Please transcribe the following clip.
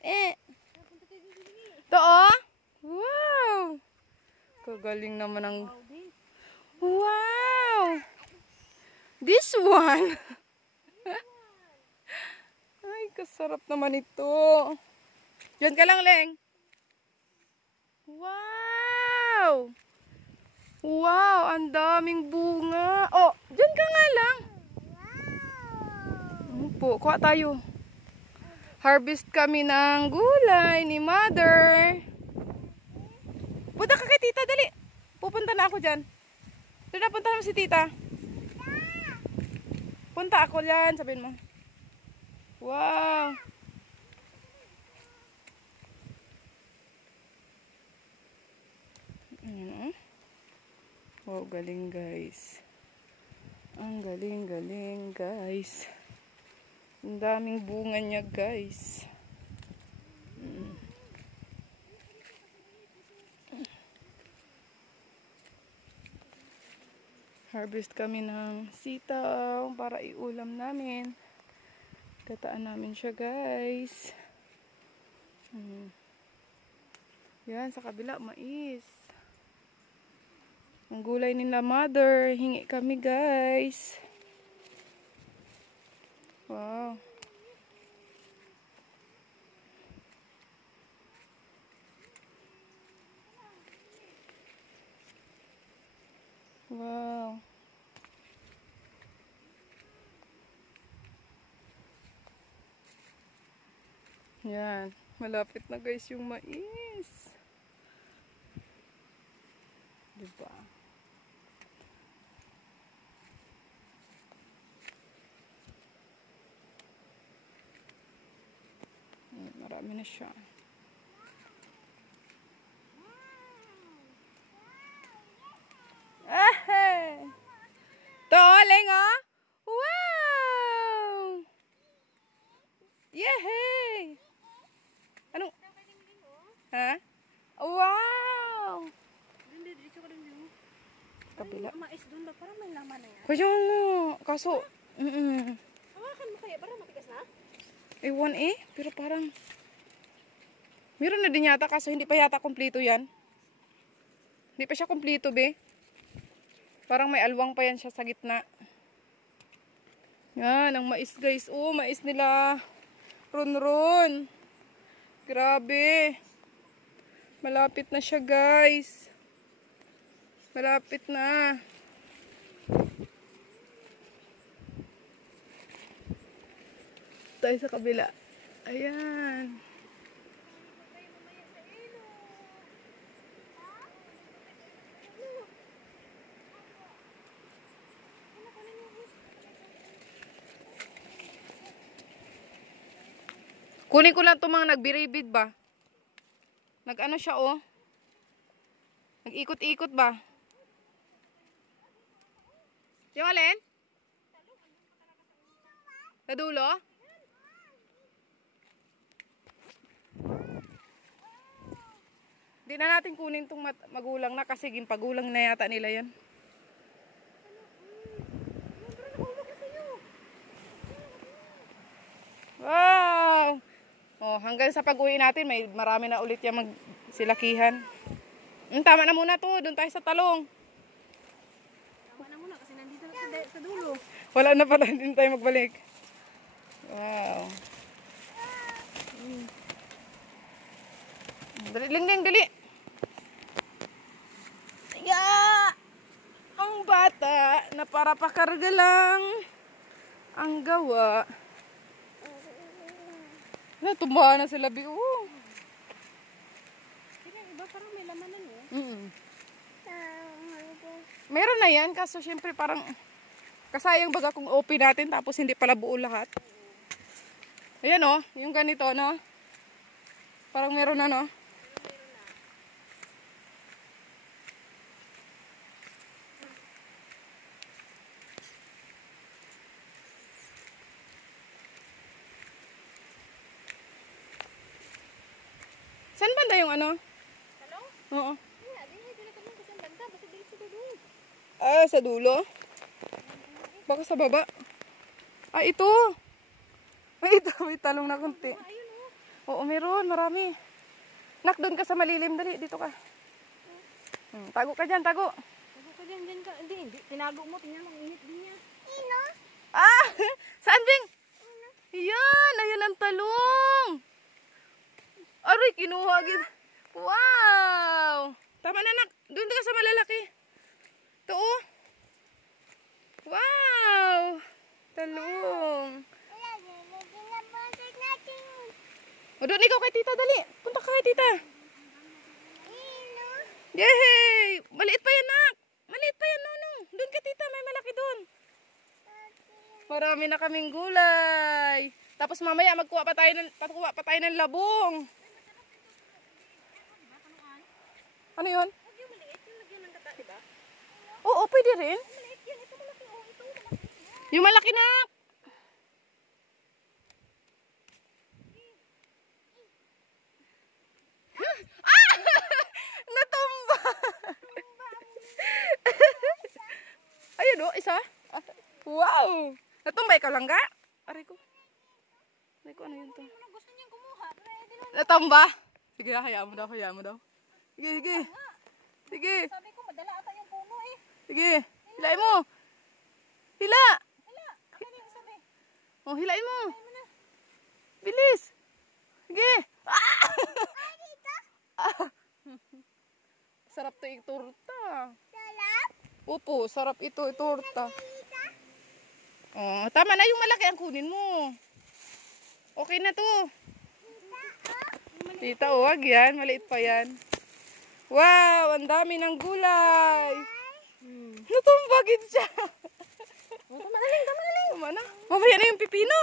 Eh. To oh. Wow. Kagaling naman ang... Wow. This one. Ay, kasarap naman ito. Diyan ka lang, Leng. Wow. Wow, ang daming bunga. Oh, diyan ka nga lang. Po, kuha tayo. Harvest kami ng gulay ni Mother. Punta ka kay Tita, dali. Pupunta na ako dyan. Doon na, punta naman si Tita. Punta ako dyan, sabihin mo. Wow. Wow, galing guys. Ang galing guys. Ang daming bunga niya guys. Harvest kami ng sitaw para iulam namin. Tataan namin siya guys. Yan, sa kabila mais. Ang gulay nila Mother, hingi kami guys. Wow. Wow. Yan, malapit na guys yung mais. Diba? Marami na siya. Ah! Toleng oh! Wow! Yehey! Ano? Ha? Wow! Kabila. Mais doon ba? Parang may laman na yan. Kaya nga. Kaso, Hawakan mo kaya. Parang matigas na? ewan eh. Pero parang, meron na din yata. Kaso hindi pa yata kompleto yan. Hindi pa siya kompleto be. Parang may alwang pa yan siya sa gitna. Yan, ang mais guys. Oh, mais nila. Ron. Grabe. Malapit na siya guys. Malapit na. Tayo sa kabila. Ayan. Kunin ko lang itong mga nagbiribid ba? Nag-ano siya oh. Nag-ikot-ikot ba? Yung alin? Sa dulo? Hindi na natin kunin itong magulang na kasi gimpagulang na yata nila yan. Wow! Oh, hanggang sa pag-uwi natin, may marami na ulit yung magsilakihan. Tama na muna to, doon tayo sa talong. Tama na muna kasi nandito na sa dulo. Wala na pala, hindi tayo magbalik. Wow. Dali, Lingling, dali. Yeah! Ang bata na para pakarga lang ang gawa. Natumbahan na sila bi. Tingnan, iba parang may laman na niya. Meron na yan, kaso syempre parang kasayang baga kung open natin tapos hindi pala buo lahat. Ayan o, yung ganito no. Parang meron na no. Saan banda yung ano? Talong? Oo. Dili ka lang kasi ang banda. Basta dili sa dulo. Ah, sa dulo? Baka sa baba. Ah, ito. Ay, ito. May talong na kunti. Ayun Oo, meron. Marami. Nak, doon ka sa malilim. Dali, dito ka. Tago ka dyan, tago. Tago ka dyan, dyan ka. Hindi. Tinago mo. Tingnan mo, init din niya. Ah! Saan, Bing? Yan, ayan ang talong. Aray, kinuha agad. Wow! Tama na, nak. Doon ka sa malalaki. Ito, oh. Wow! Talong. O, doon ikaw kay tita, dali. Punta ka kay tita. Yay! Maliit pa yan, nak. Maliit pa yan, Nunong. Doon ka, tita. May malaki doon. Marami na kaming gulay. Tapos mamaya magkuha pa tayo ng labong. Ano yun? Yung maliit, yung lagyan ng gata, diba? Oo, pwede rin. Maliit yan. Ito malaki. Oh, ito malaki. Yung malaki na. Ah! Natumba. Ayun oh, isa. Wow. Natumba ikaw lang ga? Aray ko. Aray ko, ano yun to? Ano gusto niyang kumuha? Natumba. Sige, hayaan mo daw, hayaan mo daw. Sige, sige. Sige. Sabi ko, madala ata yung puno eh. Sige. Hilain mo. Hila. Hala, akin yung sabi. Oh, hilain mo. Bilis. Sige. Ah! Sarap to yung torta. Sarap? Opo, sarap ito, torta. Oh, tama na yung malaki ang kunin mo. Okay na to. Tita, wag yan. Maliit pa yan. Wow, ang dami ng gulay. Natumbagin siya. Tama na lang, tama na lang. Tama na. Mamaya na yung pipino.